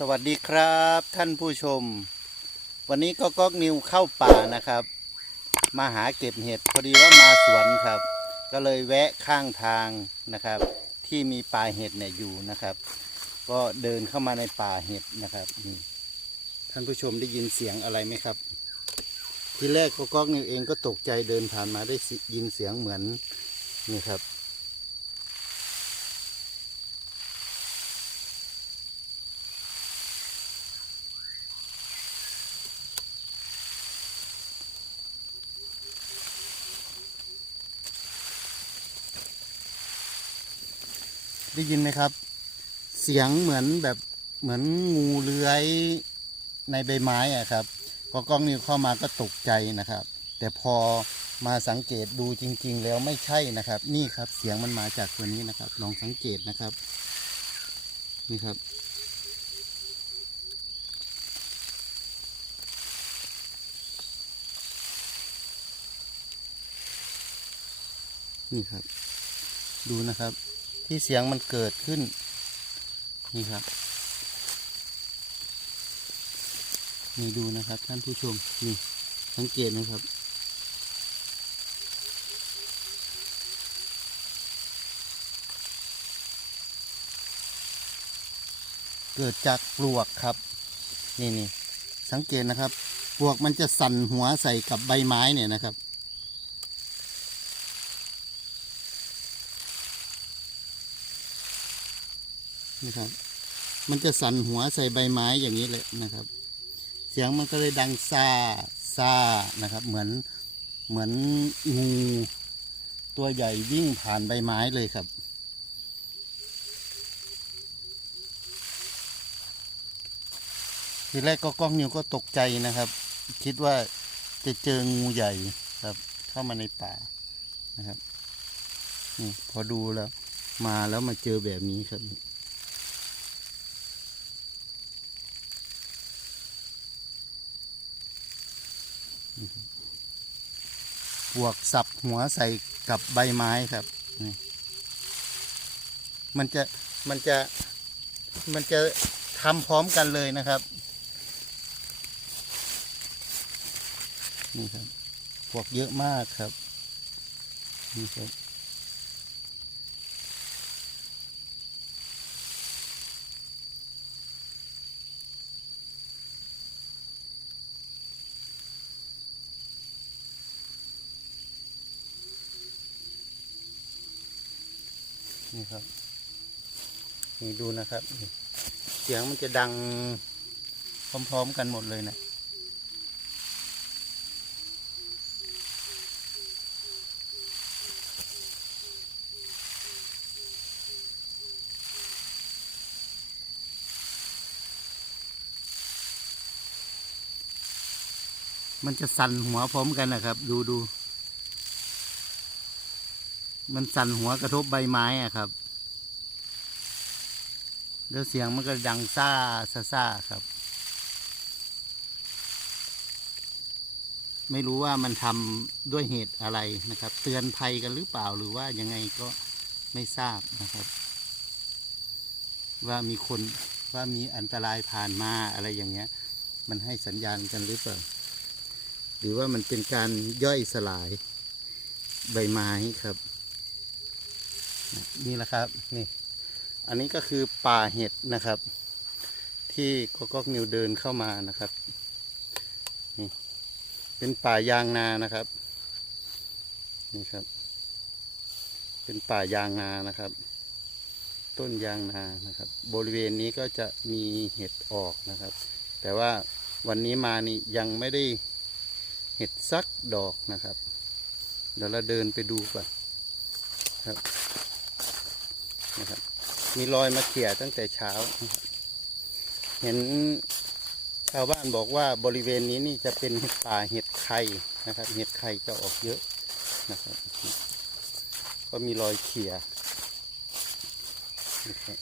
สวัสดีครับท่านผู้ชม วันนี้ก็ก๊อกนิวเข้าป่านะครับ มาหาเก็บเห็ดพอดีว่ามาสวนครับ ก็เลยแวะข้างทางนะครับ ที่มีป่าเห็ดเนี่ยอยู่นะครับ ก็เดินเข้ามาในป่าเห็ดนะครับนี่ท่านผู้ชมได้ยินเสียงอะไรไหมครับ ทีแรกก็ก๊อกนิวเองก็ตกใจเดินผ่านมาได้ยินเสียงเหมือนนี่ครับ ได้ยินไหมครับ เสียงเหมือนแบบเหมือนงูเลื้อยในใบไม้อะครับก็กล้องนี้เข้ามาก็ตกใจนะครับ แต่พอมาสังเกตดูจริง ๆ แล้วไม่ใช่นะครับ นี่ครับเสียงมันมาจากตัวนี้นะครับ ลองสังเกตนะครับ นี่ครับ นี่ครับ ดูนะครับ ที่เสียงมันเกิดขึ้น นี่ครับ นี่ดูนะครับท่านผู้ชม นี่ สังเกตนะครับ เกิดจากปลวกครับ นี่นี่สังเกตนะครับ ปลวกมันจะสั่นหัวใส่กับใบไม้เนี่ยนะครับ นะครับ มันจะสั่นหัวใส่ใบไม้อย่างนี้เลยนะครับ เสียงมันก็เลยดังซาซานะครับ เหมือนเหมือนงูตัวใหญ่วิ่งผ่านใบไม้เลยครับ ทีแรกก็กล้องนิวก็ตกใจนะครับ คิดว่าจะเจองูใหญ่ครับ เข้ามาในป่านะครับนี่พอดูแล้ว มาแล้วมาเจอแบบนี้ครับ บวกสับหัวใส่กับใบไม้ครับนี่มันจะมันจะมันจะทำพร้อมกันเลยนะครับ นี่ครับ พวกเยอะมากครับ นี่ครับ นี่ครับ นี่ดูนะครับ เสียงมันจะดังพร้อมๆกันหมดเลยนะมันจะสั่นหัวพร้อมกันนะครับ ดูดู มันสั่นหัวกระทบใบไม้อะครับ แล้วเสียงมันก็ดังซ่าซ่าซ่าครับ ไม่รู้ว่ามันทำด้วยเหตุอะไรนะครับ เตือนภัยกันหรือเปล่าหรือว่ายังไงก็ไม่ทราบนะครับ ว่ามีคนว่ามีอันตรายผ่านมาอะไรอย่างเงี้ย มันให้สัญญาณกันหรือเปล่า หรือว่ามันเป็นการย่อยสลายใบไม้ครับ นี่แหละครับนี่ อันนี้ก็คือป่าเห็ดนะครับ ที่ก็ก๊อกนิวเดินเข้ามานะครับนี่เป็นป่ายางนานะครับ นี่ครับ เป็นป่ายางนานะครับ ต้นยางนานะครับ บริเวณนี้ก็จะมีเห็ดออกนะครับ แต่ว่าวันนี้มานี่ยังไม่ได้เห็ดซักดอกนะครับ เดี๋ยวเราเดินไปดูก่อนครับ นะครับ มีรอยมาเขี่ยตั้งแต่เช้า เห็นชาวบ้านบอกว่าบริเวณนี้นี่จะเป็นป่าเห็ดไข่นะครับ เห็ดไข่จะออกเยอะนะครับ ก็มีรอยเขี่ยนะครับ